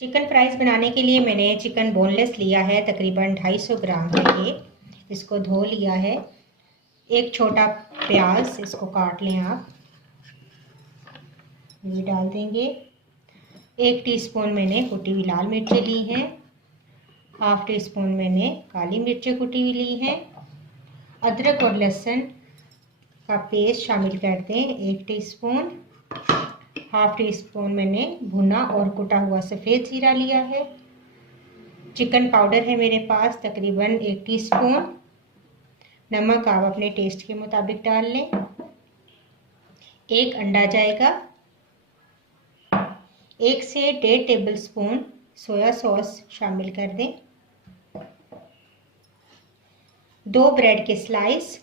Chicken fries बनाने के लिए मैंने चिकन बोनलेस लिया है, तकरीबन 250 ग्राम है ये। इसको धो लिया है। एक छोटा प्याज इसको काट लें आप, ये डाल देंगे। 1 टीस्पून मैंने कुटी हुई लाल मिर्चें ली हैं। 1/2 टीस्पून मैंने काली मिर्चें कुटी हुई ली हैं। अदरक और लहसुन का पेस्ट शामिल कर दें 1 टीस्पून। 1/2 टीस्पून मैंने भुना और कुटा हुआ सफ़ेद जीरा लिया है। चिकन पाउडर है मेरे पास तकरीबन 1 टीस्पून। नमक आप अपने टेस्ट के मुताबिक डाल लें। 1 अंडा जाएगा। 1 से 1.5 टेबलस्पून सोया सॉस शामिल कर दें। 2 ब्रेड के स्लाइस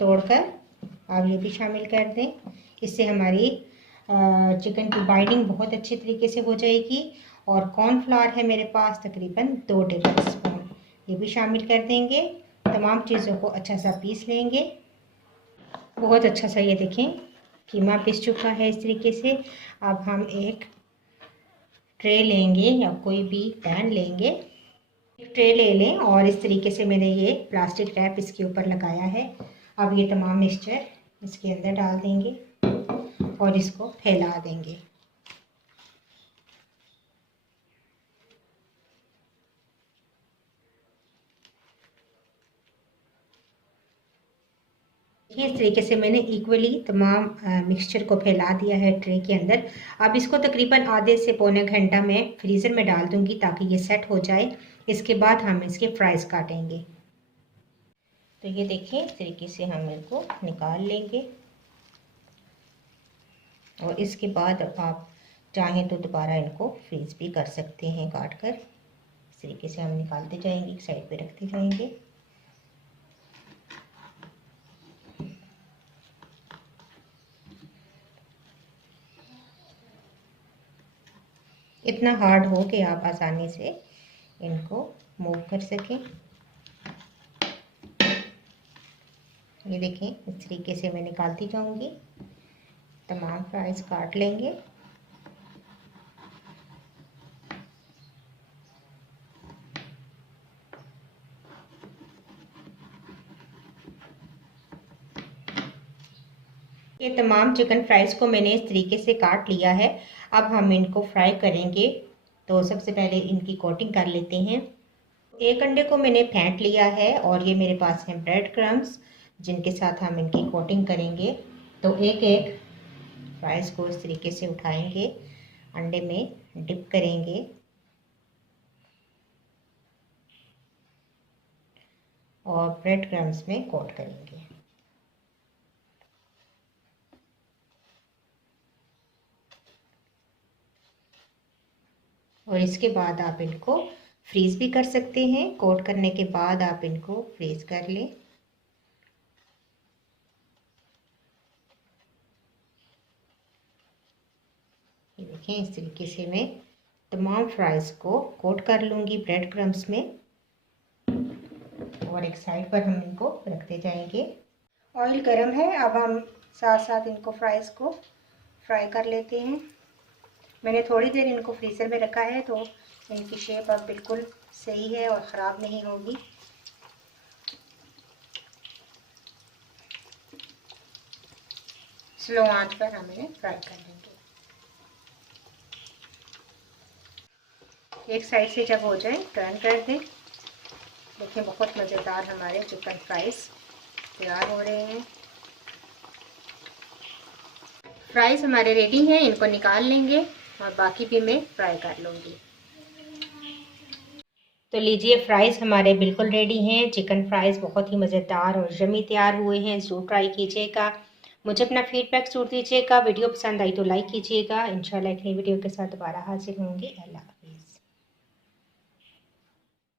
तोड़कर आप ये भी शामिल कर दें। इससे हमारी चिकन की बाइंडिंग बहुत अच्छे तरीके से हो जाएगी। और कॉर्नफ्लावर है मेरे पास तकरीबन 2 टेबलस्पून, ये भी शामिल कर देंगे। तमाम चीज़ों को अच्छा सा पीस लेंगे। बहुत अच्छा सा ये देखें कीमा पीस चुका है इस तरीके से। अब हम एक ट्रे लेंगे या कोई भी पैन लेंगे, एक ट्रे ले लें और इस तरीके से मैंने ये प्लास्टिक रैप इसके ऊपर लगाया है। अब ये तमाम मिक्सचर इसके अंदर डाल देंगे और इसको फैला देंगे। इस तरीके से मैंने इक्वली तमाम मिक्सचर को फैला दिया है ट्रे के अंदर। अब इसको तकरीबन आधे से पौने घंटा मैं फ्रीज़र में डाल दूंगी ताकि ये सेट हो जाए। इसके बाद हम इसके फ्राइज़ काटेंगे। तो ये देखिए इस तरीके से हम इनको निकाल लेंगे और इसके बाद आप चाहें तो दोबारा इनको फ्रीज़ भी कर सकते हैं काट कर। इस तरीके से हम निकालते जाएंगे, एक साइड पे रखते जाएंगे। इतना हार्ड हो कि आप आसानी से इनको मूव कर सकें। ये देखें इस तरीके से मैं निकालती जाऊंगी। तमाम फ्राइज़ काट लेंगे। ये तमाम चिकन फ्राइज़ को मैंने इस तरीके से काट लिया है। अब हम इनको फ्राई करेंगे। तो सबसे पहले इनकी कोटिंग कर लेते हैं। 1 अंडे को मैंने फेंट लिया है और ये मेरे पास हैं ब्रेड क्रम्स जिनके साथ हम इनकी कोटिंग करेंगे। तो एक एक फ्राइज़ को इस तरीके से उठाएंगे, अंडे में डिप करेंगे और ब्रेड क्रम्स में कोट करेंगे। और इसके बाद आप इनको फ्रीज़ भी कर सकते हैं। कोट करने के बाद आप इनको फ्रीज़ कर लें। ये देखें इस तरीके से मैं तमाम फ्राइज़ को कोट कर लूँगी ब्रेड क्रम्स में और एक साइड पर हम इनको रखते जाएंगे। ऑयल गर्म है, अब हम साथ साथ इनको फ्राइज़ को फ्राई कर लेते हैं। मैंने थोड़ी देर इनको फ्रीज़र में रखा है तो इनकी शेप अब बिल्कुल सही है और ख़राब नहीं होगी। स्लो आंच पर हम इन्हें फ्राई कर लेंगे। एक साइड से जब हो जाए टर्न कर दें। देखिए बहुत मज़ेदार हमारे चिकन फ्राइज़ तैयार हो रहे हैं। फ्राइज़ हमारे रेडी हैं, इनको निकाल लेंगे और बाकी भी मैं फ्राई कर लूँगी। तो लीजिए फ्राइज़ हमारे बिल्कुल रेडी हैं। चिकन फ्राइज़ बहुत ही मज़ेदार और यम्मी तैयार हुए हैं। ज़रूर ट्राई कीजिएगा। मुझे अपना फीडबैक ज़रूर दीजिएगा। वीडियो पसंद आई तो लाइक कीजिएगा। इंशाल्लाह एक नई वीडियो के साथ दोबारा हाजिर होंगे। अल्लाह।